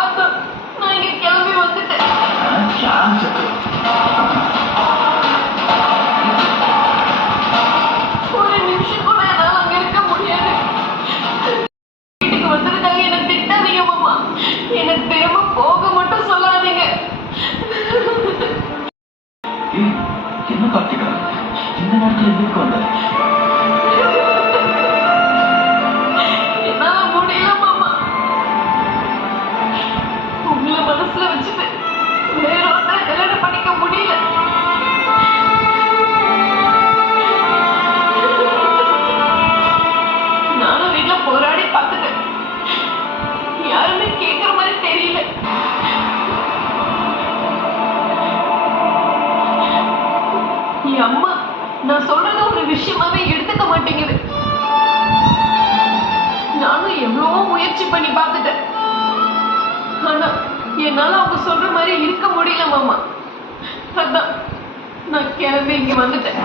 அதான் நான் இங்க கிளம்பி வந்துட்டேன். ஒரு நிமிஷம் கூட என்னால அங்க இருக்க முடியாது. வீட்டுக்கு வந்ததுக்காக என்ன திட்டாதீங்க மாமா. என்ன திரும்ப போக மட்டும் சொல்லாதீங்க. என்ன கார்த்திகா, இந்த நேரத்துல எதுக்கு வந்த? என்னால முடியல மாமா. உங்களை மனசுல வச்சுட்டு வேற ஒருத்தரை கல்யாணம் பண்ணிக்க முடியல. நானும் வீட்டுல போராடி பார்த்துட்டேன். யாருமே கேட்கிற மாதிரி தெரியல. என் அம்மா நான் சொல்றத ஒரு விஷயமாவே எடுத்துக்க மாட்டேங்குது. நானும் எவ்வளவோ முயற்சி பண்ணி பார்த்துட்டேன். ஆனா என்னால அவங்க சொல்ற மாதிரி இருக்க முடியல மாமா. அதான் நான் கிளம்பி இங்க வந்துட்டேன்.